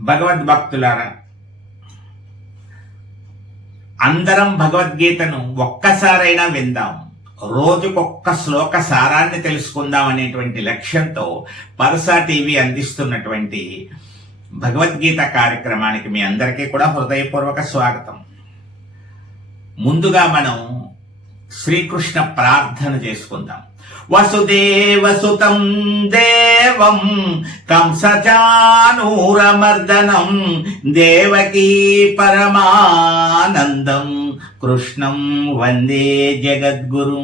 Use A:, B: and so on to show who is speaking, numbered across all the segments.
A: భగవద్భక్తులారా అందరం భగవద్గీతను ఒక్కసారైనా విందాం. రోజుకొక్క శ్లోక సారాన్ని తెలుసుకుందాం అనేటువంటి లక్ష్యంతో పరసా టీవీ అందిస్తున్నటువంటి భగవద్గీత కార్యక్రమానికి మీ అందరికీ కూడా హృదయపూర్వక స్వాగతం. ముందుగా మనం శ్రీకృష్ణ ప్రార్థన చేసుకుందాం. వసుదేవసుతం దేవం కంసచానూరమర్దనం దేవకీ పరమానందం. కృష్ణం వందే జగద్గురు.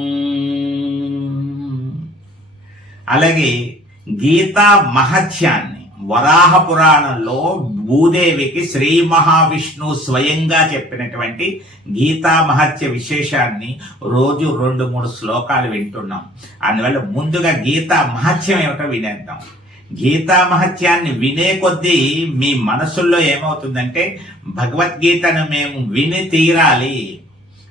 A: అలాగే గీతా మహత్యాన్ని వరాహ పురాణంలో భూదేవికి శ్రీ మహావిష్ణువు స్వయంగా చెప్పినటువంటి గీతా మహత్య విశేషాన్ని రోజు రెండు మూడు శ్లోకాలు వింటున్నాం. అందువల్ల ముందుగా గీతా మహత్యం ఏమిటో వినేద్దాం. గీతా మహత్యాన్ని వినే కొద్దీ మీ మనసుల్లో ఏమవుతుందంటే భగవద్గీతను మేము విని తీరాలి.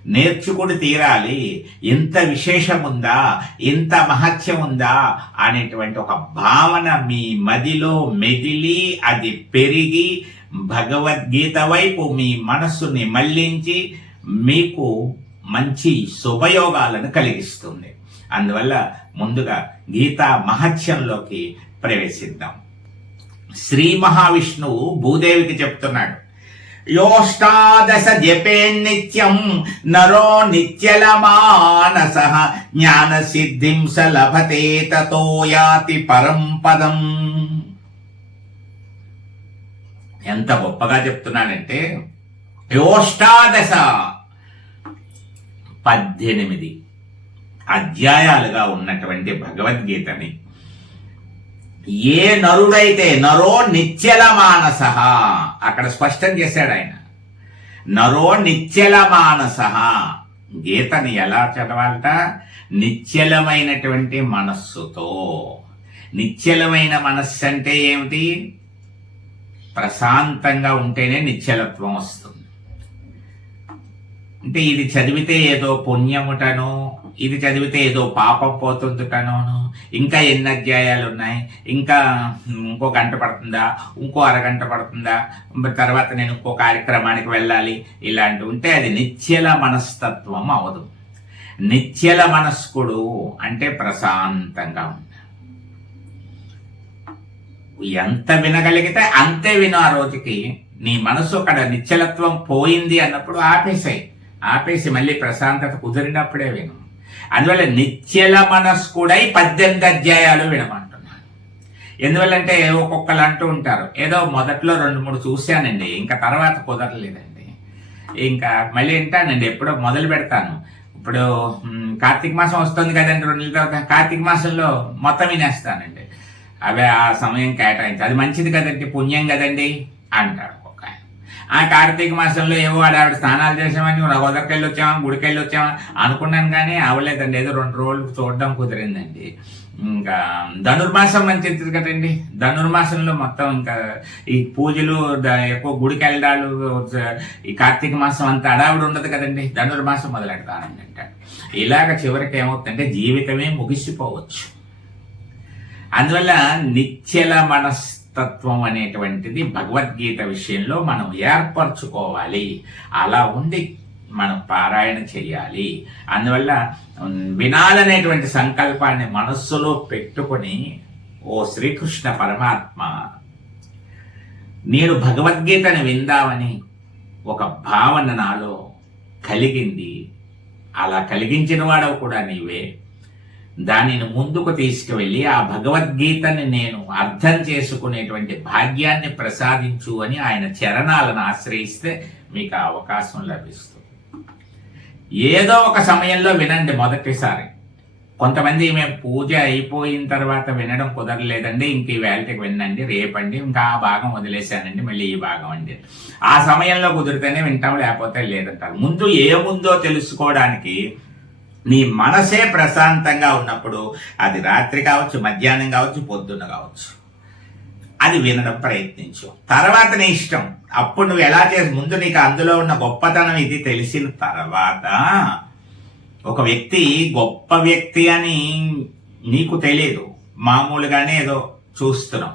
A: నేర్చుకుని తీరాలి. ఇంత విశేషం ఉందా ఇంత మహత్యముందా? అనేటువంటి ఒక భావన మీ మదిలో మెదిలి అది పెరిగి భగవద్గీత వైపు మీ మనస్సుని మళ్ళించి మీకు మంచి శుభయోగాలను కలిగిస్తుంది. అందువల్ల ముందుగా గీతా మహత్యంలోకి ప్రవేశిద్దాం. శ్రీ మహావిష్ణువు భూదేవికి చెప్తున్నాడు. యోష్టాదశ జపేన్ నిత్యం నరో నిత్యల మానస జ్ఞాన సిద్ధిం స లభతే తతో యాతి పరం పదం ఎంత గొప్పగా చెప్తున్నానంటే యోష్టాదశ పద్దెనిమిది అధ్యాయాలుగా ఉన్నటువంటి భగవద్గీతని ఏ నరుడైతే నరో నిత్యల మానస అక్కడ స్పష్టం చేశాడు ఆయన. నరో నిత్యల మానస గీతని ఎలా చదవాలట? నిశ్చలమైనటువంటి మనస్సుతో. నిశ్చలమైన మనస్సు అంటే ఏమిటి? ప్రశాంతంగా ఉంటేనే నిశ్చలత్వం వస్తుంది. అంటే ఇది చదివితే ఏదో పుణ్యముటను ఇది చదివితే ఏదో పాపం పోతుందిటను ఇంకా ఎన్ని అధ్యాయాలు ఉన్నాయి ఇంకా ఇంకో గంట పడుతుందా? ఇంకో అరగంట పడుతుందా? తర్వాత నేను ఇంకో కార్యక్రమానికి వెళ్ళాలి. ఇలాంటి ఉంటే అది నిత్యల మనస్తత్వం అవదు. నిత్యల మనస్కుడు అంటే ప్రశాంతంగా ఉంటా ఎంత వినగలిగితే అంతే విను ఆ రోజుకి. నీ మనసు అక్కడ నిశ్చలత్వం పోయింది అన్నప్పుడు ఆపేసాయి. ఆపేసి మళ్ళీ ప్రశాంతత కుదిరినప్పుడే విను. అందువల్ల నిత్యల మనస్కుడై పద్దెనిమిది అధ్యాయాలు వినమంటున్నాను ఎందువల్లంటే ఒక్కొక్కరు అంటూ ఉంటారు ఏదో మొదట్లో రెండు మూడు చూశానండి ఇంకా తర్వాత కుదరలేదండి. ఇంకా మళ్ళీ వింటానండి ఎప్పుడో మొదలు పెడతాను. ఇప్పుడు కార్తీక మాసం వస్తుంది కదండి రెండు తర్వాత కార్తీక మాసంలో మొత్తం వినేస్తానండి. అవే ఆ సమయం కేటాయించి అది మంచిది కదండి పుణ్యం కదండి అంటారు. ఆ కార్తీక మాసంలో ఏవో ఆడావిడ స్నానాలు చేసామని రగోదరికెళ్ళి వచ్చామా గుడికెళ్ళి వచ్చామా అనుకున్నాను కానీ అవలేదండి ఏదో రెండు రోజులు చూడడం కుదిరిందండి. ఇంకా ధనుర్మాసం మంచిది కదండి. ధనుర్మాసంలో మొత్తం ఇంకా ఈ పూజలు ఎక్కువ గుడికి వెళ్ళడాలు ఈ కార్తీక మాసం అంత అడావిడి ఉండదు కదండి. ధనుర్మాసం మొదలెడతానండి అంటే ఇలాగ చివరికి ఏమవుతుందంటే జీవితమే ముగిసిపోవచ్చు. అందువల్ల నిత్యల మనస్ తత్వం అనేటువంటిది భగవద్గీత విషయంలో మనం ఏర్పరచుకోవాలి. అలా ఉండి మనం పారాయణ చేయాలి. అందువల్ల వినాలనేటువంటి సంకల్పాన్ని మనస్సులో పెట్టుకొని ఓ శ్రీకృష్ణ పరమాత్మ నేను భగవద్గీతను విందామని ఒక భావన నాలో కలిగింది. అలా కలిగించిన వాడవు కూడా నీవే. దానిని ముందుకు తీసుకువెళ్ళి ఆ భగవద్గీతని నేను అర్థం చేసుకునేటువంటి భాగ్యాన్ని ప్రసాదించు అని ఆయన చరణాలను ఆశ్రయిస్తే మీకు అవకాశం లభిస్తుంది. ఏదో ఒక సమయంలో వినండి మొదటిసారి. కొంతమంది మేము పూజ అయిపోయిన తర్వాత వినడం కుదరలేదండి ఇంక ఈ వేళకి వినండి రేపండి ఇంకా ఆ భాగం వదిలేశానండి మళ్ళీ ఈ భాగం అండి. ఆ సమయంలో కుదిరితేనే వింటాం లేకపోతే లేదంటారు. ముందు ఏముందో తెలుసుకోవడానికి నీ మనసే ప్రశాంతంగా ఉన్నప్పుడు అది రాత్రి కావచ్చు మధ్యాహ్నం కావచ్చు పొద్దున్న కావచ్చు. అది వినడం ప్రయత్నించు. తర్వాత నీ ఇష్టం. అప్పుడు నువ్వు ఎలా చేసి ముందు నీకు అందులో ఉన్న గొప్పతనం ఇది తెలిసిన తర్వాత ఒక వ్యక్తి గొప్ప వ్యక్తి అని నీకు తెలియదు. మామూలుగానే ఏదో చూస్తున్నాం.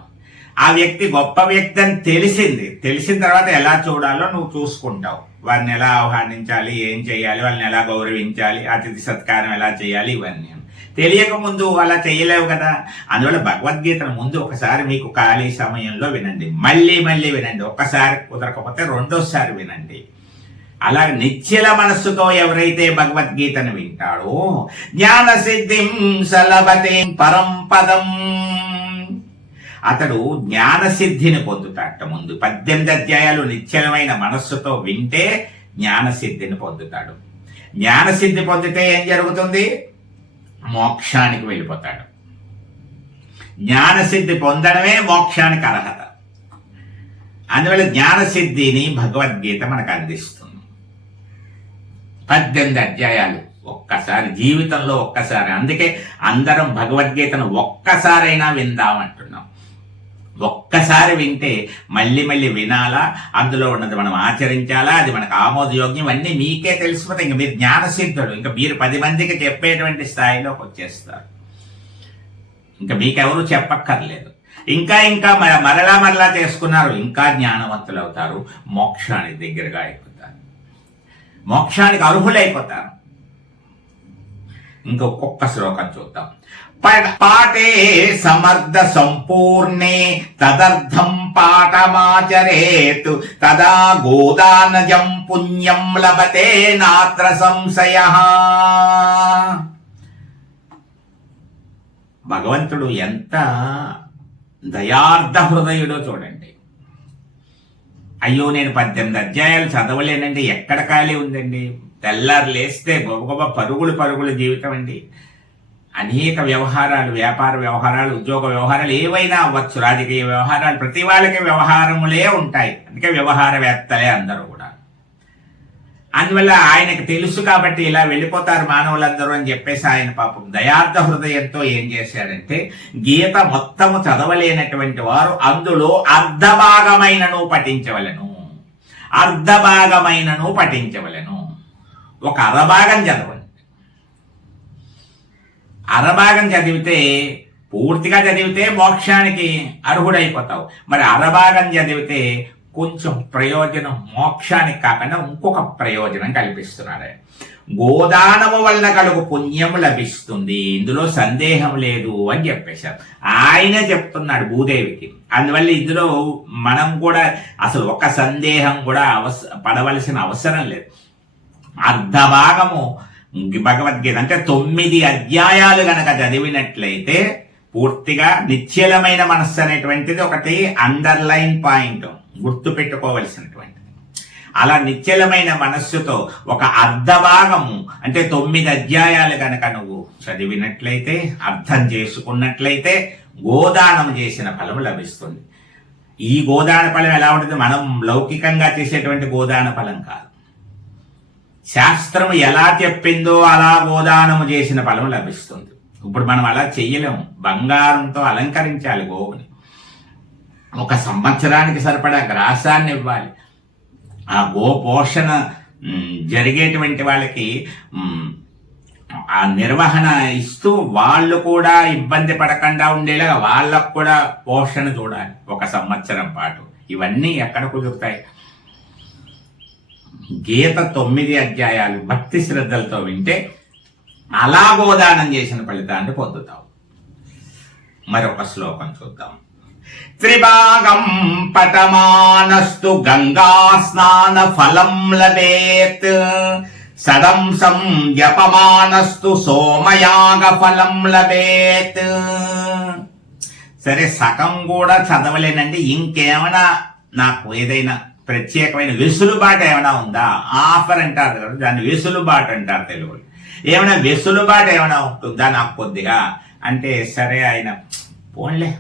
A: ఆ వ్యక్తి గొప్ప వ్యక్తి అని తెలిసింది. తెలిసిన తర్వాత ఎలా చూడాలో నువ్వు చూసుకుంటావు. వారిని ఎలా ఆహ్వానించాలి ఏం చేయాలి వాళ్ళని ఎలా గౌరవించాలి అతిథి సత్కారం ఎలా చేయాలి ఇవన్నీ. తెలియక ముందు అలా చేయలేవు కదా. అందువల్ల భగవద్గీతను ముందు ఒకసారి మీకు ఖాళీ సమయంలో వినండి. మళ్ళీ మళ్ళీ వినండి. ఒక్కసారి కుదరకపోతే రెండోసారి వినండి. అలా నిశ్చల మనస్సుతో ఎవరైతే భగవద్గీతను వింటాడో జ్ఞాన సిద్ధిం సలభతే పరంపదం అతడు జ్ఞానసిద్ధిని పొందుతాడట ముందు. పద్దెనిమిది అధ్యాయాలు నిశ్చలమైన మనస్సుతో వింటే జ్ఞానసిద్ధిని పొందుతాడు. జ్ఞానసిద్ధి పొందితే ఏం జరుగుతుంది? మోక్షానికి వెళ్ళిపోతాడు. జ్ఞానసిద్ధి పొందడమే మోక్షానికి అర్హత. అందువల్ల జ్ఞానసిద్ధిని భగవద్గీత మనకు అందిస్తుంది. పద్దెనిమిది అధ్యాయాలు ఒక్కసారి జీవితంలో ఒక్కసారి. అందుకే అందరం భగవద్గీతను ఒక్కసారైనా విందామంటున్నాం ఒక్కసారి వింటే మళ్ళీ మళ్ళీ వినాలా? అందులో ఉన్నది మనం ఆచరించాలా? అది మనకు ఆమోదయోగ్యం. అన్నీ మీకే తెలిసిపోతే ఇంక మీరు జ్ఞానసిద్ధుడు ఇంకా మీరు పది మందికి చెప్పేటువంటి స్థాయిలోకి వచ్చేస్తారు. ఇంకా మీకెవరు చెప్పక్కర్లేదు. ఇంకా ఇంకా మ- మరలా మరలా చేసుకున్నారు. ఇంకా జ్ఞానవంతులు అవుతారు. మోక్షానికి దగ్గరగా అయిపోతారు. మోక్షానికి అర్హులైపోతారు. ఇంకొక్కొక్క శ్లోకం చూద్దాం. పాఠే పాటే సమర్థ సంపూర్ణే తదర్థం పాఠమాచరేత్. తదా గోదానజం పుణ్యం లభతే నాత్ర సంశయ. భగవంతుడు ఎంత దయార్థ హృదయుడో చూడండి. అయ్యో నేను పద్దెనిమిది అధ్యాయాలు చదవలేనండి. ఎక్కడ ఖాళీ ఉందండి? తెల్లారు లేస్తే గొప్ప పరుగులు పరుగులు జీవితం అండి. అనేక వ్యవహారాలు వ్యాపార వ్యవహారాలు ఉద్యోగ వ్యవహారాలు ఏవైనా అవ్వచ్చు. రాజకీయ వ్యవహారాలు ప్రతి వాళ్ళకి వ్యవహారములే ఉంటాయి. అందుకే వ్యవహారవేత్తలే అందరూ కూడా. అందువల్ల ఆయనకు తెలుసు కాబట్టి ఇలా వెళ్ళిపోతారు మానవులందరూ అని చెప్పేసి ఆయన పాపం దయార్థ హృదయంతో ఏం చేశాడంటే గీత మొత్తము చదవలేనటువంటి వారు అందులో అర్ధభాగమైనను పఠించవలను. అర్ధభాగమైనను పఠించవలను. ఒక అరభాగం చదవండి. అరభాగం చదివితే పూర్తిగా చదివితే మోక్షానికి అర్హుడైపోతావు. మరి అరభాగం చదివితే కొంచెం ప్రయోజనం మోక్షానికి కాకుండా ఇంకొక ప్రయోజనం కల్పిస్తున్నాడు. గోదానము వలన కలుగు పుణ్యం లభిస్తుంది. ఇందులో సందేహం లేదు అని చెప్పేశారు. ఆయనే చెప్తున్నాడు భూదేవికి. అందువల్ల ఇందులో మనం కూడా అసలు ఒక సందేహం కూడా అవస పడవలసిన అవసరం లేదు. అర్ధభాగము భగవద్గీత. అంటే తొమ్మిది అధ్యాయాలు గనక చదివినట్లయితే పూర్తిగా నిశ్చలమైన మనస్సు అనేటువంటిది ఒకటి అండర్లైన్ పాయింట్ గుర్తు పెట్టుకోవలసినటువంటిది అలా నిశ్చలమైన మనస్సుతో ఒక అర్ధభాగము అంటే తొమ్మిది అధ్యాయాలు గనక నువ్వు చదివినట్లయితే అర్థం చేసుకున్నట్లయితే గోదానం చేసిన ఫలం లభిస్తుంది. ఈ గోదాన ఫలం ఎలా ఉంటుంది? మనం లౌకికంగా చేసేటువంటి గోదాన ఫలం కాదు. శాస్త్రం ఎలా చెప్పిందో అలా గోదానము చేసిన ఫలం లభిస్తుంది. ఇప్పుడు మనం అలా చెయ్యలేము బంగారంతో అలంకరించాలి గోవుని. ఒక సంవత్సరానికి సరిపడా గ్రాసాన్ని ఇవ్వాలి. ఆ గో పోషణ జరిగేటువంటి వాళ్ళకి ఆ నిర్వహణ ఇస్తూ వాళ్ళు కూడా ఇబ్బంది పడకుండా ఉండేలాగా వాళ్ళకు కూడా పోషణ చూడాలి. ఒక సంవత్సరం పాటు. ఇవన్నీ ఎక్కడ కుదురుతాయి? గీత తొమ్మిది అధ్యాయాలు భక్తి శ్రద్ధలతో వింటే అలా గోదానం చేసిన ఫలితాన్ని పొందుతావు. మరొక శ్లోకం చూద్దాం. త్రిభాగం పటమానస్తు గంగా స్నాన ఫలం లభేత్. సదంసం జపమానస్తు సోమయాగ ఫలం లభేత్. సరే సగం కూడా చదవలేనండి. ఇంకేమైనా నాకు ఏదైనా ప్రత్యేకమైన వెసులుబాటు ఏమైనా ఉందా? ఆఫర్ అంటారు తెలుగు దాన్ని వెసులుబాటు అంటారు తెలుగులో. ఏమైనా వెసులుబాటు ఏమైనా ఉంటుందా నాకు కొద్దిగా? అంటే సరే ఆయన పోన్లే.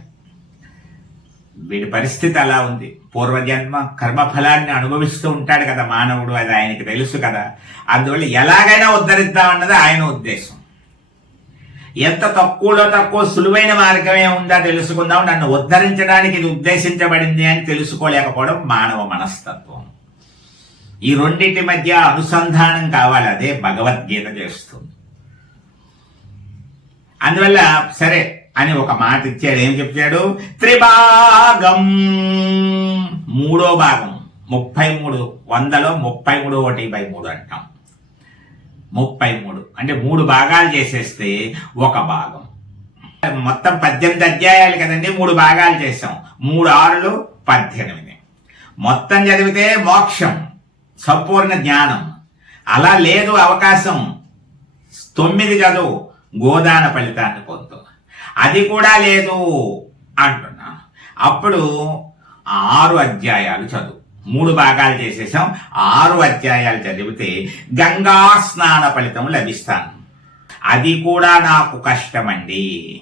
A: వీడి పరిస్థితి అలా ఉంది. పూర్వజన్మ కర్మఫలాన్ని అనుభవిస్తూ ఉంటాడు కదా మానవుడు అది ఆయనకి తెలుసు కదా. అందువల్ల ఎలాగైనా ఉద్ధరిద్దామన్నది ఆయన ఉద్దేశం. ఎంత తక్కువలో తక్కువ సులువైన మార్గమే ఉందా తెలుసుకుందాం. నన్ను ఉద్ధరించడానికి ఇది ఉద్దేశించబడింది అని తెలుసుకోలేకపోవడం మానవ మనస్తత్వం. ఈ రెండింటి మధ్య అనుసంధానం కావాలి అదే భగవద్గీత చేస్తుంది. అందువల్ల సరే అని ఒక మాట ఇచ్చాడు. ఏం చెప్పాడు? త్రిభాగం మూడో భాగం ముప్పై మూడు వందలో ముప్పై మూడు ఒకటి బై మూడు అంటాం. ముప్పై మూడు. అంటే మూడు భాగాలు చేసేస్తే ఒక భాగం. మొత్తం పద్దెనిమిది అధ్యాయాలు కదండి మూడు భాగాలు చేసాం మూడు ఆరులు పద్దెనిమిది. మొత్తం చదివితే మోక్షం సంపూర్ణ జ్ఞానం. అలా లేదు అవకాశం. తొమ్మిది చదువు గోదాన ఫలితాన్ని పొందు అది కూడా లేదు అంటున్నాను అప్పుడు ఆరు అధ్యాయాలు చదువు. మూడు భాగాలు చేసేసాం. ఆరు అధ్యాయాలు చదివితే గంగా స్నాన ఫలితం లభిస్తాను. అది కూడా నాకు కష్టమండి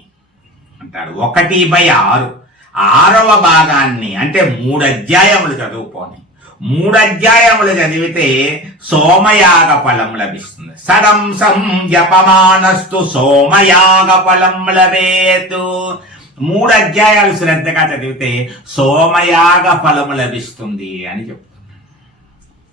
A: అంటాడు. ఒకటి బై ఆరు. ఆరవ భాగాన్ని అంటే మూడు అధ్యాయములు చదువుకోని మూడు అధ్యాయములు చదివితే సోమయాగ ఫలం లభిస్తుంది. సదంసం జపమానస్తు సోమయాగ ఫలం లభేతు. మూడు అధ్యాయాలు శ్రద్ధగా చదివితే సోమయాగ ఫలము లభిస్తుంది అని చెప్తుంది.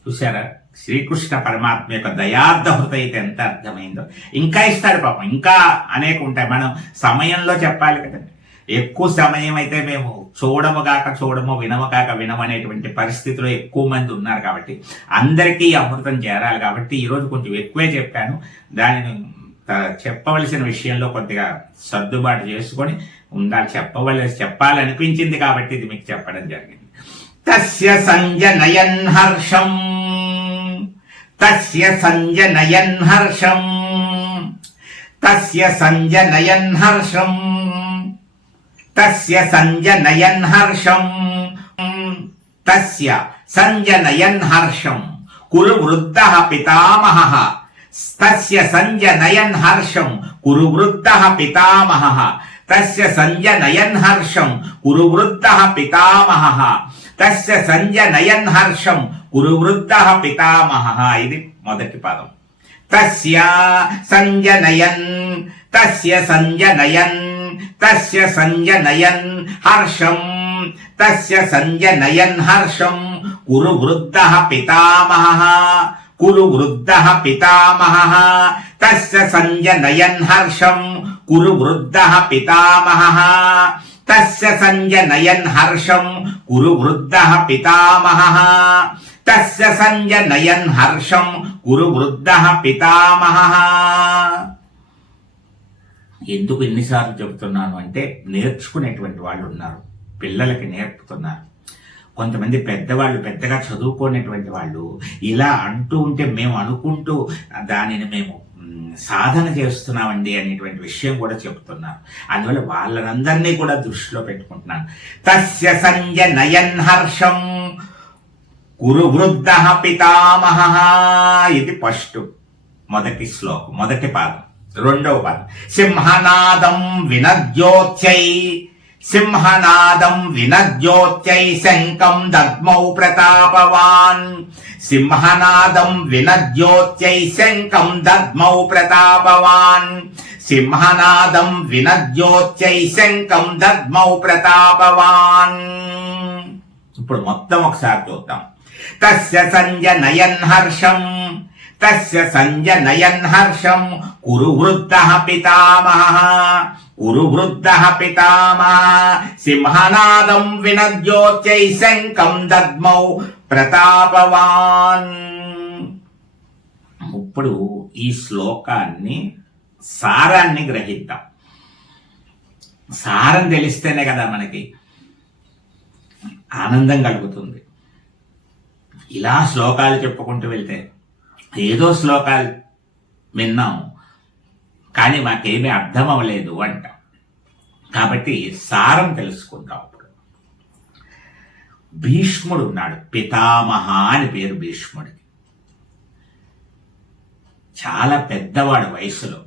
A: చూసారా శ్రీకృష్ణ పరమాత్మ యొక్క దయార్థ హృదయత ఎంత అర్థమైందో. ఇంకా ఇస్తాడు పాపం. ఇంకా అనేక ఉంటాయి. మనం సమయంలో చెప్పాలి కదండి ఎక్కువ సమయం అయితే మేము చూడము కాక చూడము వినము కాక వినము అనేటువంటి పరిస్థితిలో ఎక్కువ మంది ఉన్నారు కాబట్టి అందరికీ అమృతం చేరాలి కాబట్టి ఈరోజు కొంచెం ఎక్కువే చెప్పాను. దానిని చెప్పవలసిన విషయంలో కొద్దిగా సర్దుబాటు చేసుకొని ఉండాలి. చెప్పవలసి చెప్పాలనిపించింది కాబట్టి ఇది మీకు చెప్పడం జరిగింది. తస్య సంజనయన్ హర్షం. తస్య సంజనయన్ హర్షం. తస్య సంజనయన్ హర్షం. తస్య సంజనయన్ హర్షం. తస్య సంజనయన్ హర్షం. కురు వృద్ధ పితామహ. తస్య సంజనయన్ హర్షం కురు వృద్ధ పితామహ తస్య సంజనయన్ హర్షం కురు వృద్ధ పితామహ తస్య సంజనయన్ హర్షం కురు వృద్ధ పితామహ ఇది మొదటి పదం తస్య సంజనయన్ తస్య సంజనయన్ తస్య సంజనయన్ హర్షం తస్య సంజనయన్ హర్షం కురు వృద్ధ పితామహ కురు వృద్ధ పితామహ. తస్య సంజనయన్ హర్షం కురు వృద్ధ పితామహ. తస్య సంజనయన్ హర్షం కురు వృద్ధ పితామహ. తస్య సంజనయన్ హర్షం కురు వృద్ధ పితామహ. ఎందుకు ఎన్నిసార్లు చెబుతున్నాను అంటే నేర్చుకునేటువంటి వాళ్ళు ఉన్నారు. పిల్లలకి నేర్పుతున్నారు. కొంతమంది పెద్దవాళ్ళు పెద్దగా చదువుకునేటువంటి వాళ్ళు ఇలా అంటూ ఉంటే మేము అనుకుంటూ దానిని మేము సాధన చేస్తున్నామండి అనేటువంటి విషయం కూడా చెప్తున్నారు అందువల్ల వాళ్ళనందరినీ కూడా దృష్టిలో పెట్టుకుంటున్నాను. తస్య సంజనయన్ హర్షం కురు వృద్ధ పితామహ ఇది ఫస్ట్ మొదటి శ్లోకం మొదటి పాదం రెండవ పాదం. సింహనాదం వినద్యోచ్చై సింహనాదం వినద్యోత్యై శంఖం దద్మౌ ప్రతాపవాన్ సింహనాదం వినద్యోత్యై శంఖం దద్మౌ ప్రతాపవాన్ సింహనాదం వినద్యోత్యై శంఖం దద్మౌ ప్రతాపవాన్ ఇప్పుడు మొత్తం ఒకసారి చూద్దాం తస్య సంజనయన్ హర్షం తస్య సంజనయన్ హర్షం కురు వృద్ధ పితామహ కురు వృద్ధ పితామహ సింహనాదం వినద్యోచ్చై శంఖం దద్మౌ ప్రతాపవాన్ ఇప్పుడు ఈ శ్లోకాన్ని సారాన్ని గ్రహిద్దాం. సారం తెలిస్తేనే కదా మనకి ఆనందం కలుగుతుంది. ఇలా శ్లోకాలు చెప్పుకుంటూ వెళ్తే ఏదో శ్లోకాలు విన్నాం కానీ మాకేమీ అర్థం అవ్వలేదు అంట. కాబట్టి సారం తెలుసుకుందాం ఇప్పుడు భీష్ముడు ఉన్నాడు పితామహ అని పేరు భీష్ముడికి. చాలా పెద్దవాడు వయసులో.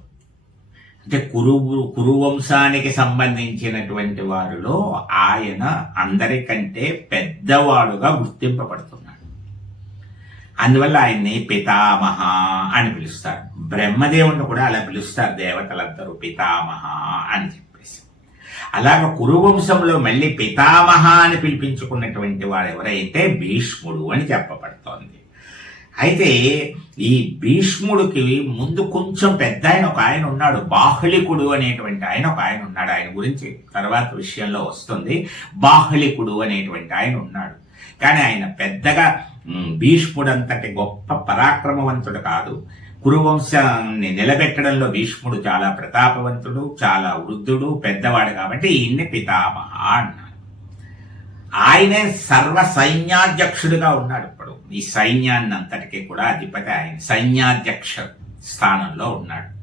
A: అంటే కురువు కురువంశానికి సంబంధించినటువంటి వారిలో ఆయన అందరికంటే పెద్దవాడుగా గుర్తింపబడుతున్నాడు. అందువల్ల ఆయన్ని పితామహ అని పిలుస్తారు. బ్రహ్మదేవుణ్ణి కూడా అలా పిలుస్తారు దేవతలందరూ పితామహ అని చెప్పేసి. అలాగ కురువంశంలో మళ్ళీ పితామహ అని పిలిపించుకున్నటువంటి వాడు ఎవరైతే భీష్ముడు అని చెప్పబడుతోంది. అయితే ఈ భీష్ముడికి ముందు కొంచెం పెద్ద ఆయన ఒక ఆయన ఉన్నాడు బాహ్లికుడు అనేటువంటి ఆయన ఒక ఆయన ఉన్నాడు. ఆయన గురించి తర్వాత విషయంలో వస్తుంది. బాహ్లికుడు అనేటువంటి ఆయన ఉన్నాడు. కానీ ఆయన పెద్దగా భీష్ముడంతటి గొప్ప పరాక్రమవంతుడు కాదు. కురువంశాన్ని నిలబెట్టడంలో భీష్ముడు చాలా ప్రతాపవంతుడు చాలా వృద్ధుడు పెద్దవాడు కాబట్టి ఈయన్ని పితామహ అన్నాడు ఆయనే సర్వ సైన్యాధ్యక్షుడిగా ఉన్నాడు ఇప్పుడు. ఈ సైన్యాన్ని అంతటికీ కూడా అధిపతి ఆయన సైన్యాధ్యక్ష స్థానంలో ఉన్నాడు.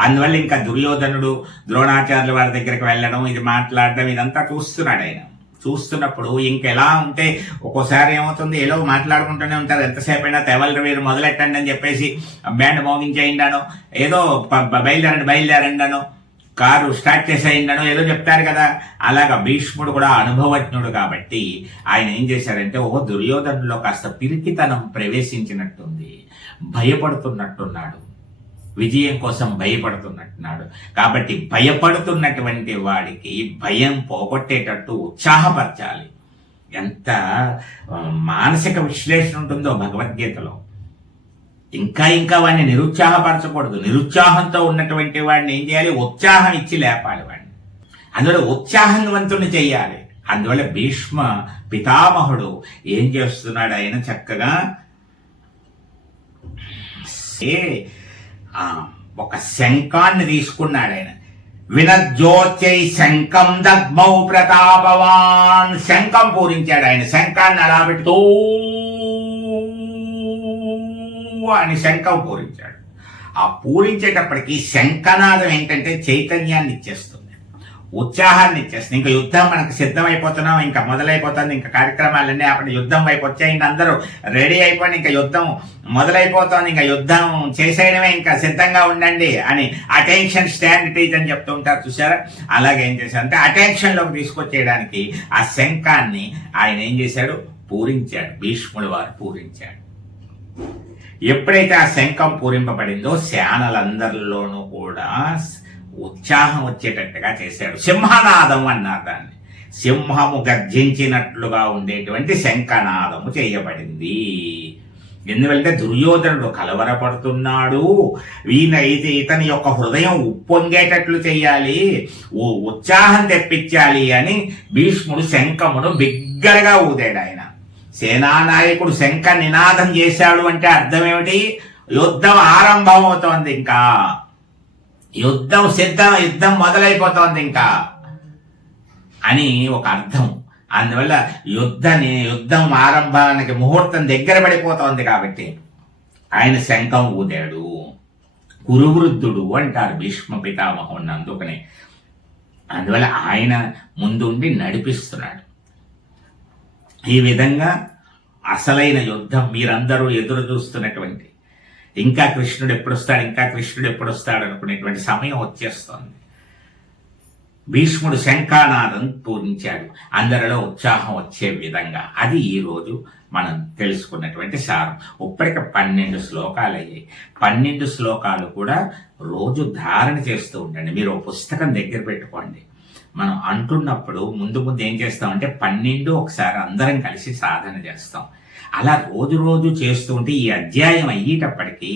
A: అందువల్ల ఇంకా దుర్యోధనుడు ద్రోణాచార్యుల వారి దగ్గరికి వెళ్ళడం ఇది మాట్లాడడం ఇదంతా చూస్తున్నాడు ఆయన. చూస్తున్నప్పుడు ఇంకెలా ఉంటే ఒక్కోసారి ఏమవుతుంది? ఏదో మాట్లాడుకుంటూనే ఉంటారు. ఎంతసేపు అయినా తెవలరు మీరు మొదలెట్టండి అని చెప్పేసి బ్యాండ్ మోగించేయండాను ఏదో ప- బయలుదేరండి బయలుదేరండాను కారు స్టార్ట్ చేసేయండను ఏదో చెప్తారు కదా. అలాగా భీష్ముడు కూడా అనుభవజ్ఞుడు కాబట్టి ఆయన ఏం చేశారంటే ఓ దుర్యోధనులో కాస్త పిరికితనం ప్రవేశించినట్టుంది. భయపడుతున్నట్టున్నాడు. విజయం కోసం భయపడుతున్నట్టున్నాడు. కాబట్టి భయపడుతున్నటువంటి వాడికి భయం పోగొట్టేటట్టు ఉత్సాహపరచాలి. ఎంత మానసిక విశ్లేషణ ఉంటుందో భగవద్గీతలో. ఇంకా ఇంకా వాడిని నిరుత్సాహపరచకూడదు. నిరుత్సాహంతో ఉన్నటువంటి వాడిని ఏం చేయాలి? ఉత్సాహం ఇచ్చి లేపాలి వాడిని. అందువల్ల ఉత్సాహవంతుని చేయాలి. అందువల్ల భీష్మ పితామహుడు ఏం చేస్తున్నాడు? ఆయన చక్కగా ఏ, ఒక శంఖాన్ని తీసుకున్నాడు ఆయన. వినజ్యోత్యై శంఖం దగ్మౌ ప్రతాపవాన్. శంఖం పూరించాడు ఆయన. శంఖాన్ని అలా పెడుతూ అని శంఖం పూరించాడు. ఆ పూరించేటప్పటికి శంఖనాదం ఏంటంటే చైతన్యాన్ని ఇచ్చేస్తుంది. ఉత్సాహాన్ని ఇచ్చేస్తుంది. ఇంకా యుద్ధం మనకు సిద్ధమైపోతున్నాం ఇంకా మొదలైపోతుంది ఇంకా కార్యక్రమాలన్నీ అప్పుడు యుద్ధం వైపు వచ్చాయి అందరూ రెడీ అయిపోయి ఇంకా యుద్ధం మొదలైపోతుంది ఇంకా యుద్ధం చేసేయడమే ఇంకా సిద్ధంగా ఉండండి అని అటెన్షన్ స్టాండ్ టీచ్ అని చెప్తూ ఉంటారు చూసారా అలాగే ఏం చేశారు అంటే అటెన్షన్లోకి తీసుకొచ్చేయడానికి ఆ శంఖాన్ని ఆయన ఏం చేశాడు? పూరించాడు. భీష్ముడు వారు పూరించాడు ఎప్పుడైతే ఆ శంఖం పూరింపబడిందో శానలందరిలోనూ కూడా ఉత్సాహం వచ్చేటట్టుగా చేశాడు. సింహనాదం అన్నారు దాన్ని. సింహము గర్జించినట్లుగా ఉండేటువంటి శంఖనాదము చేయబడింది. ఎందువల్లంటే దుర్యోధనుడు కలవరపడుతున్నాడు. ఈయన ఇతని యొక్క హృదయం ఉప్పొంగేటట్లు చేయాలి. ఓ ఉత్సాహం తెప్పించాలి అని భీష్ముడు శంఖమును బిగ్గరగా ఊదాడు ఆయన. సేనానాయకుడు శంఖ నినాదం చేశాడు అంటే అర్థం ఏమిటి యుద్ధం ఆరంభం అవుతోంది ఇంకా. యుద్ధం సిద్ధం యుద్ధం మొదలైపోతోంది ఇంకా అని ఒక అర్థం. అందువల్ల యుద్ధని యుద్ధం ఆరంభానికి ముహూర్తం దగ్గర పడిపోతోంది కాబట్టి ఆయన శంఖం ఊదాడు. కురువృద్ధుడు అంటారు భీష్మ పితామహుని అందుకనే. అందువల్ల ఆయన ముందుండి నడిపిస్తున్నాడు. ఈ విధంగా అసలైన యుద్ధం మీరందరూ ఎదురు చూస్తున్నటువంటి ఇంకా కృష్ణుడు ఎప్పుడు వస్తాడు ఇంకా కృష్ణుడు ఎప్పుడు వస్తాడు అనుకునేటువంటి సమయం వచ్చేస్తోంది. భీష్ముడు శంఖానాదం పూరించాడు అందరిలో ఉత్సాహం వచ్చే విధంగా. అది ఈరోజు మనం తెలుసుకున్నటువంటి సారం. ఇప్పటికి పన్నెండు శ్లోకాలు అయ్యాయి పన్నెండు శ్లోకాలు కూడా రోజు ధారణ చేస్తూ ఉండండి. మీరు ఒక పుస్తకం దగ్గర పెట్టుకోండి. మనం అంటున్నప్పుడు ముందు ముందు ఏం చేస్తామంటే పన్నెండు ఒకసారి అందరం కలిసి సాధన చేస్తాం. అలా రోజు రోజు చేస్తూ ఉంటే ఈ అధ్యాయం అయ్యేటప్పటికి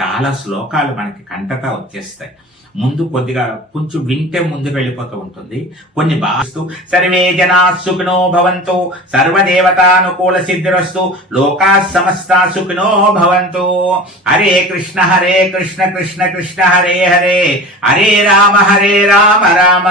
A: చాలా శ్లోకాలు మనకి కంటత వచ్చేస్తాయి. ముందు కొద్దిగా కొంచెం వింటే ముందుకు వెళ్ళిపోతూ ఉంటుంది. కొన్ని భావిస్తూ సర్వే జనా సుఖినో భవంతు సర్వదేవతానుకూల సిద్ధిరస్తు లోకా సమస్త సుఖినో భవంతు. హరే కృష్ణ హరే కృష్ణ కృష్ణ కృష్ణ హరే హరే హరే రామ హరే రామ రామ